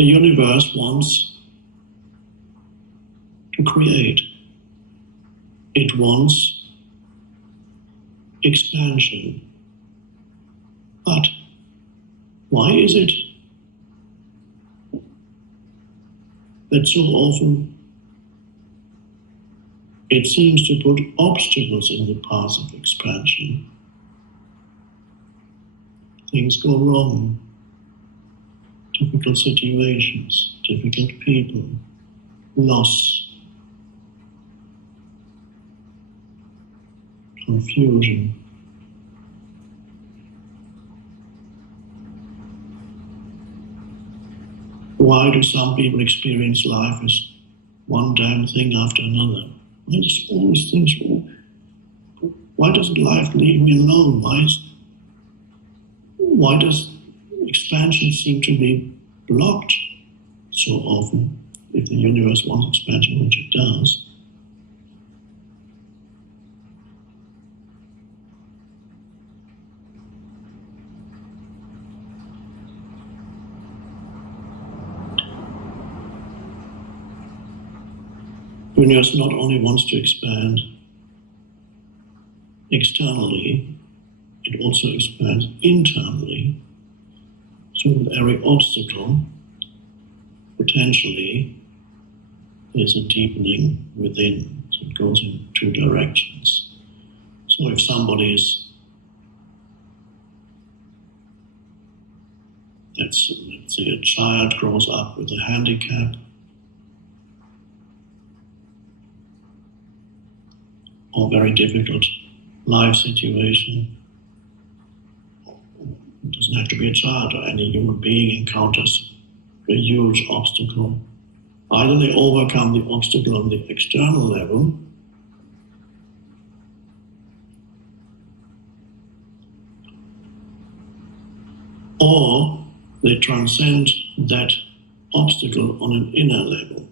The universe wants to create. It wants expansion. But why is it that so often it seems to put obstacles in the path of expansion? Things go wrong. Difficult situations, difficult people, loss, confusion. Why do some people experience life as one damn thing after another? Why does all these things? Why doesn't life leave me alone? Why does expansion seem to be blocked so often? If the universe wants expansion, which it does. The universe not only wants to expand externally, it also expands internally. So with every obstacle, potentially, there's a deepening within. So it goes in two directions. So if somebody is, let's say a child grows up with a handicap, or very difficult life situation. It doesn't have to be a child, or any human being encounters a huge obstacle. Either they overcome the obstacle on the external level, or they transcend that obstacle on an inner level.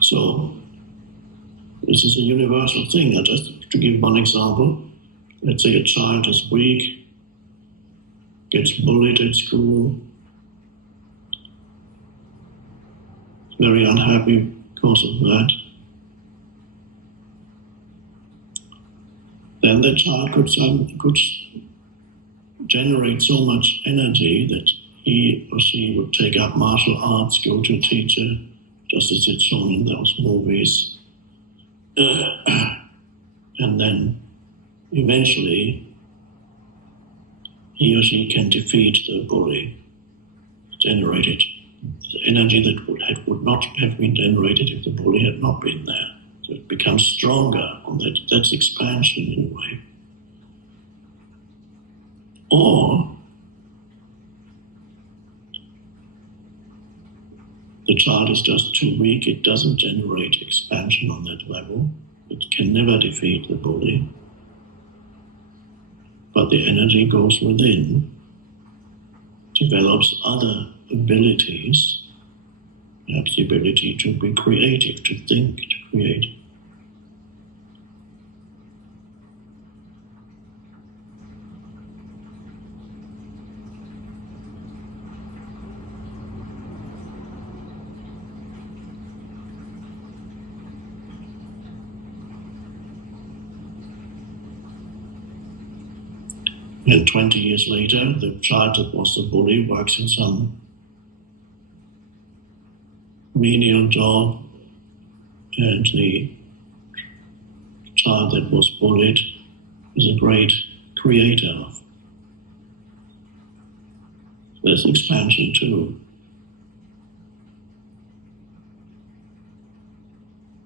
So, this is a universal thing. Just to give one example, let's say a child is weak, gets bullied at school, is very unhappy because of that. Then the child could generate so much energy that he or she would take up martial arts, go to a teacher, just as it's shown in those movies. And then eventually he or she can defeat the bully, generated the energy that would not have been generated if the bully had not been there. So it becomes stronger on that. That's expansion in a way. Or the child is just too weak, it doesn't generate expansion on that level. It can never defeat the bully. But the energy goes within, develops other abilities, perhaps the ability to be creative, to think, to create. And 20 years later, the child that was the bully works in some menial job, and the child that was bullied is a great creator. There's expansion too.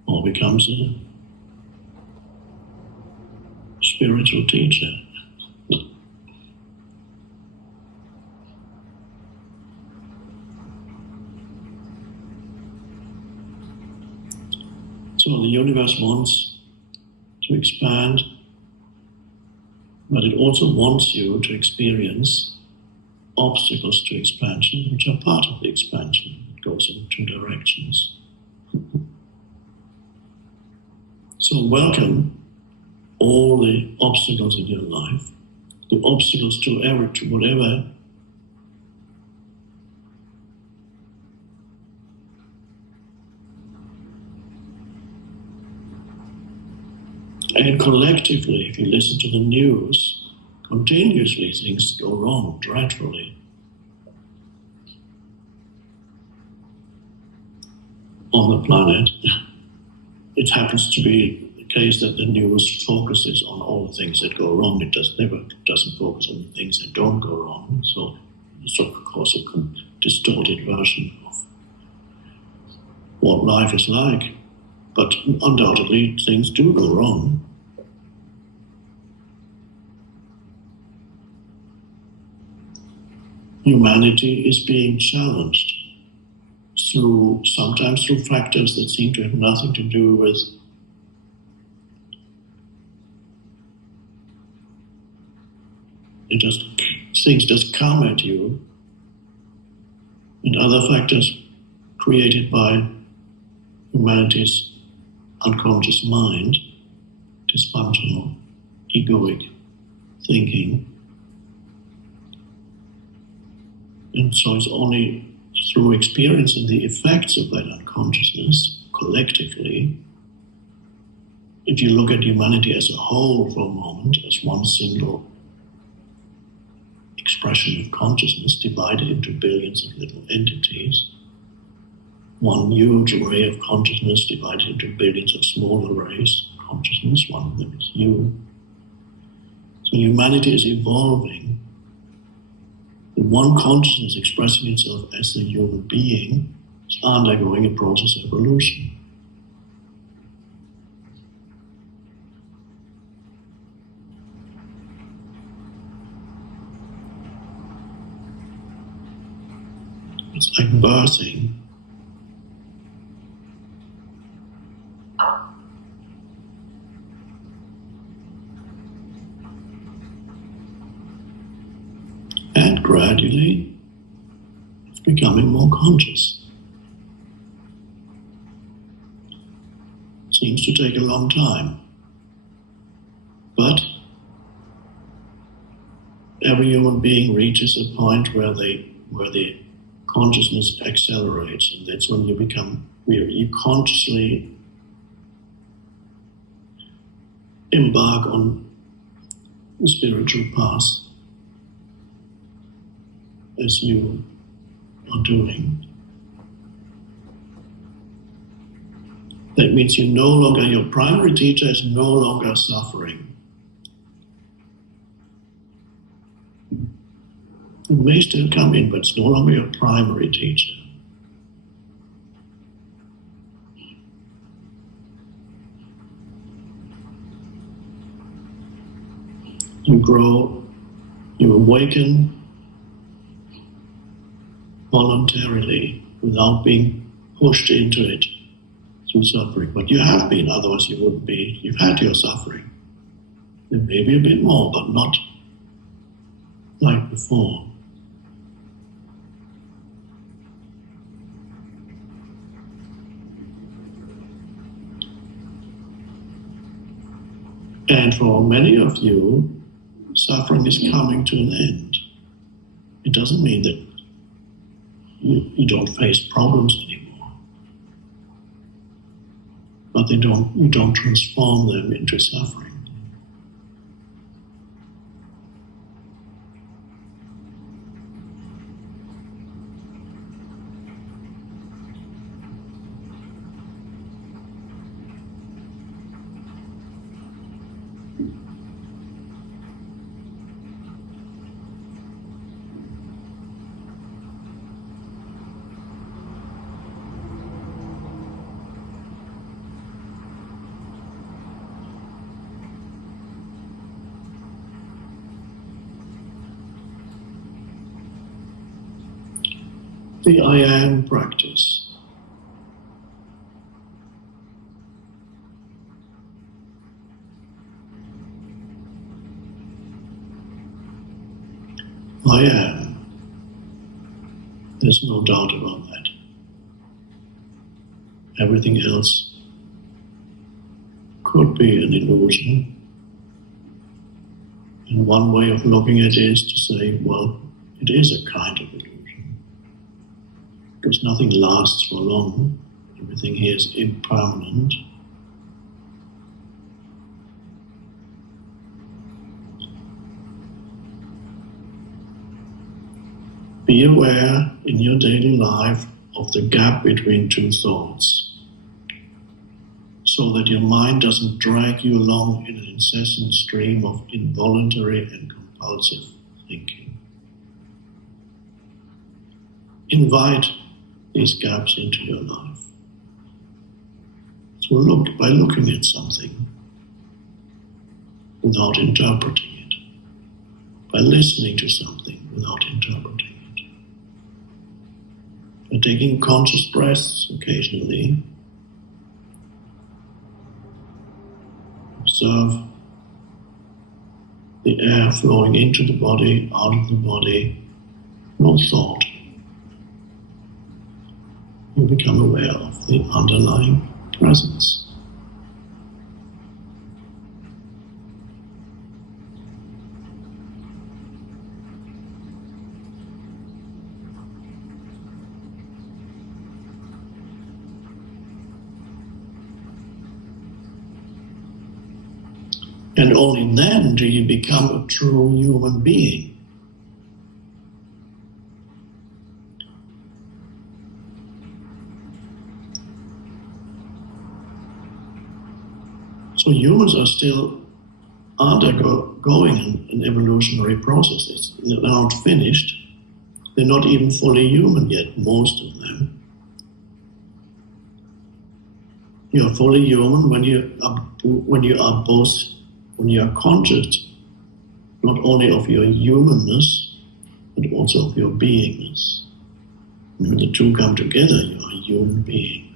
Or becomes a spiritual teacher. So the universe wants to expand, but it also wants you to experience obstacles to expansion, which are part of the expansion. It goes in two directions. So welcome all the obstacles in your life, the obstacles to whatever and collectively, if you listen to the news, continuously things go wrong dreadfully. On the planet, it happens to be the case that the news focuses on all the things that go wrong. It doesn't focus on the things that don't go wrong. So it's of course a distorted version of what life is like. But undoubtedly things do go wrong. Humanity is being challenged sometimes through factors that seem to have nothing to do with things just come at you, and other factors created by humanity's unconscious mind, dysfunctional, egoic thinking. And so it's only through experiencing the effects of that unconsciousness collectively, if you look at humanity as a whole for a moment, as one single expression of consciousness divided into billions of little entities, one huge array of consciousness divided into billions of small arrays of consciousness, one of them is you. So humanity is evolving. The one consciousness expressing itself as the human being is undergoing a process of evolution. It's like birthing. And gradually, it's becoming more conscious. Seems to take a long time. But every human being reaches a point where the consciousness accelerates, and that's when you consciously embark on the spiritual path as you are doing. That means your primary teacher is no longer suffering. It may still come in, but it's no longer your primary teacher. You grow, you awaken voluntarily without being pushed into it through suffering. But you have been, otherwise you wouldn't be. You've had your suffering. There may be a bit more, but not like before. And for many of you, suffering is coming to an end. It doesn't mean that you don't face problems anymore, but you don't transform them into suffering. The I am practice. I am. There's no doubt about that. everything else could be an illusion. And one way of looking at it is to say, well, it is a kind of illusion, because nothing lasts for long. Everything here is impermanent. Be aware in your daily life of the gap between two thoughts, so that your mind doesn't drag you along in an incessant stream of involuntary and compulsive thinking. Invite these gaps into your life. So by looking at something without interpreting it, by listening to something without interpreting it, by taking conscious breaths occasionally. Observe the air flowing into the body, out of the body, no thought. You become aware of the underlying presence. And only then do you become a true human being. So humans are still undergoing an evolutionary process. They're not finished. They're not even fully human yet, most of them. You are fully human when you are conscious not only of your humanness, but also of your beingness. When the two come together, you are a human being.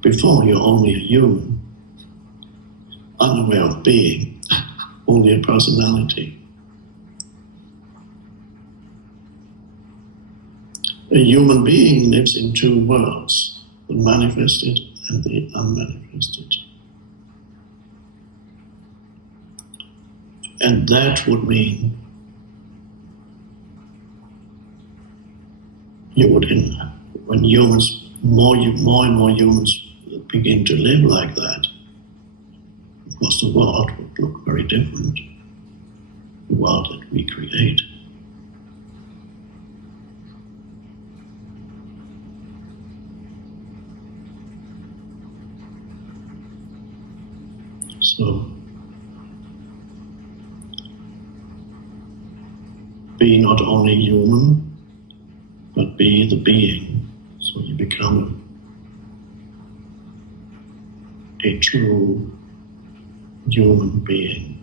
Before, you're only a human, unaware of being, only a personality. A human being lives in two worlds, the manifested and the unmanifested. And that would mean when humans, more and more humans begin to live like that, of course the world would look very different, the world that we create. So, be not only human, but be the being. So you become a true human being.